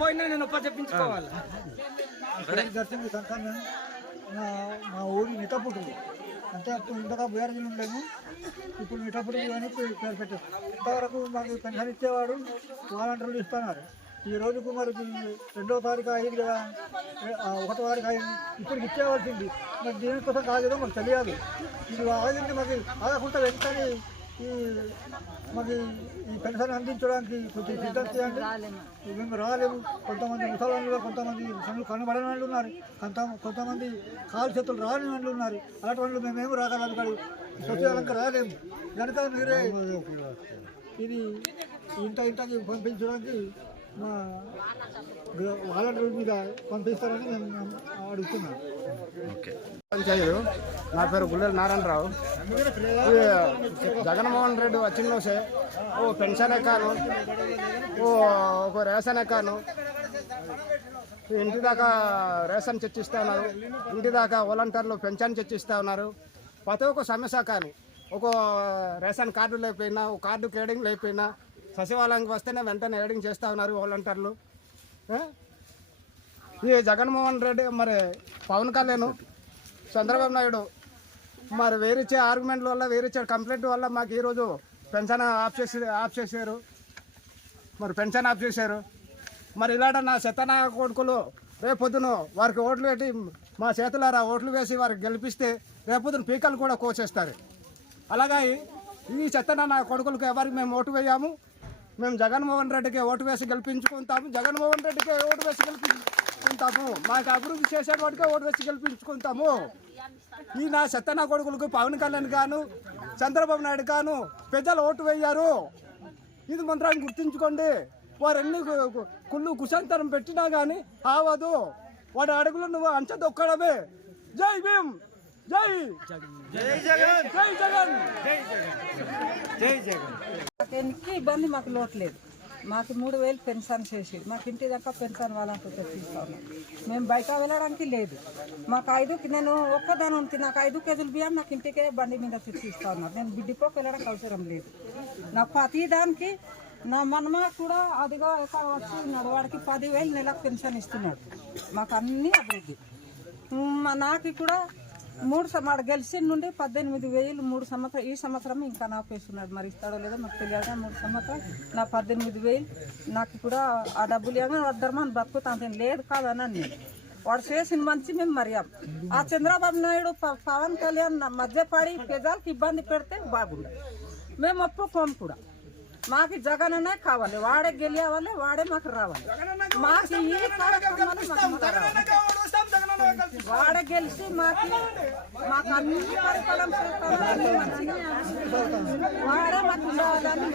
పోయినా నేను మా ఊరి మిఠాపుట్టు అంటే అప్పుడు ఇంతగా బీఆర్జీలు ఉండేము ఇప్పుడు మిఠాపుట్టు అని పేరు పెట్టారు. ఇంతవరకు మాకు పెన్షన్ ఇచ్చేవాడు వాలంటీర్లు ఇస్తున్నారు. ఈ రోజుకు మరి రెండో తారీఖు అయింది కదా. ఒకటో తారీఖు అయింది. ఇప్పటికి ఇచ్చేవలసింది. మరి దీనికోసం కాలేదో మాకు తెలియదు ఇది ఆగింది మాకు ఆగకుండా వెంటనే ఈ మాకు ఈ పెన్షన్ అందించడానికి కొంచెం సిద్ధం చేయండి. మేము రాలేము. కొంతమంది ముసలాళ్ళు కొంతమంది కన్ను కనబడని వాళ్ళు ఉన్నారు. కొంత కొంతమంది కాలు చేతులు రాని వాళ్ళు ఉన్నారు. అలాంటి వాళ్ళు మేమేమి రాగలం కానీ సచివాలయంకి రాలేము. కనుక మీరే. ఇది ఇంత ఇంతకి పంపించడానికి మా వాలంటీర్ మీద పంపిస్తారని మేము అడుగుతున్నాం. పంచాయతీలు. నా పేరు గుల్లెల నారాయణరావు. జగన్మోహన్ రెడ్డి వచ్చిన సే ఓ పెన్షన్ ఎక్కాను. ఓ ఒక రేషన్ ఎక్కాను. ఇంటి దాకా రేషన్ చర్చిస్తూ ఉన్నారు. ఇంటి దాకా వాలంటీర్లు పెన్షన్ చర్చిస్తూ ఉన్నారు. ప్రతి ఒక్క సమస్య కానీ. ఒక రేషన్ కార్డు లేకపోయినా ఒక కార్డు కేడింగ్ లేకపోయినా సచివాలయానికి వస్తేనే వెంటనే ఎడింగ్ చేస్తూ ఉన్నారు వాలంటీర్లు. ఈ జగన్మోహన్ రెడ్డి మరి పవన్ కళ్యాణ్ చంద్రబాబు నాయుడు మరి వేరిచ్చే ఆర్గ్యుమెంట్ల వల్ల వేరిచ్చే కంప్లైంట్ వల్ల మాకు ఈరోజు పెన్షన్ ఆఫ్ చేసి ఆఫ్ చేశారు. మరి పెన్షన్ ఆఫ్ చేశారు. మరి ఇలాంటి నా శతనా కొడుకులు రేపొద్దున వారికి ఓట్లు పెట్టి మా చేతులారా ఓట్లు వేసి వారికి గెలిపిస్తే రేపొద్దున పీకలు కూడా కోసేస్తారు. అలాగా ఈ చెత్తన నా కొడుకులకు ఎవరికి మేము ఓటు వేయాము? మేము జగన్మోహన్ రెడ్డికి ఓటు వేసి గెలిపించుకుంటాము జగన్మోహన్ రెడ్డికి ఓటు వేసి గెలిపించుకుంటాము మాకు అభివృద్ధి చేసే వాడికే ఓటు వేసి గెలిపించుకుంటాము ఈ నా చెత్తన కొడుకులకు పవన్ కళ్యాణ్ గాను చంద్రబాబు నాయుడు గాను ప్రజలు ఓటు వేయారు. ఇది మంత్రాన్ని గుర్తుంచుకోండి. వారు ఎన్ని కు- కు- కుళ్ళు కుశాంతరం పెట్టినా కానీ ఆవదు. వాడి అడుగులు నువ్వు అంచె దొక్కడమే. జై భీమ్! జై! జై జగన్. జై జగన్. మాకెన్నికి ఇబ్బంది? మాకు లోట్లేదు మాకు మూడు వేలు పెన్షన్ చేసి మాకు ఇంటి దాకా పెన్షన్ వాళ్ళకి తెప్పిస్తాము. మేము బయట వెళ్ళడానికి లేదు. మాకు ఐదు నేను ఒక్కదాని ఉంది నాకు ఐదు కేజీలు బియ్యం నాకు ఇంటికే బండి మీద తెప్పిస్తా ఉన్నారు నేను బిడ్డిపోకి వెళ్ళడానికి అవసరం లేదు. నా ప్రతి దానికి నా మనమ కూడా అదిగా ఎక్కడ వచ్చి ఉన్నాడు. వాడికి పదివేలు నెలకు పెన్షన్ ఇస్తున్నాడు. మాకు అన్నీ అభివృద్ధి. మా నాకు కూడా మూడు సంవత్సరాలు గెలిచిన నుండి పద్దెనిమిది వేలు మూడు సంవత్సరం ఈ సంవత్సరం ఇంకా నాపేస్తున్నాడు మరి ఇస్తాడో లేదో నాకు తెలియదు మూడు సంవత్సరం నా పద్దెనిమిది వేలు. నాకు కూడా ఆ డబ్బులు ఏమైనా వద్దరమని బతుకుతాను లేదు కాదని నేను వాడు చేసిన మంచి మేము మర్యాం. ఆ చంద్రబాబు నాయుడు ప- పవన్ కళ్యాణ్ నా మధ్య ప్రజలకు ఇబ్బంది పెడితే బాగుండదు మేము ఒప్పుకోము కూడా. మాకు జగన్ అనే కావాలి. వాడే గెలియావాలి వాడే మాకు రావాలి. మాకు ఈ కార్యక్రమాలు వాడ గెలిచి మాకు మాకు అన్ని పరిపాలన చేస్తాను వాడే మాకు ఉండాలని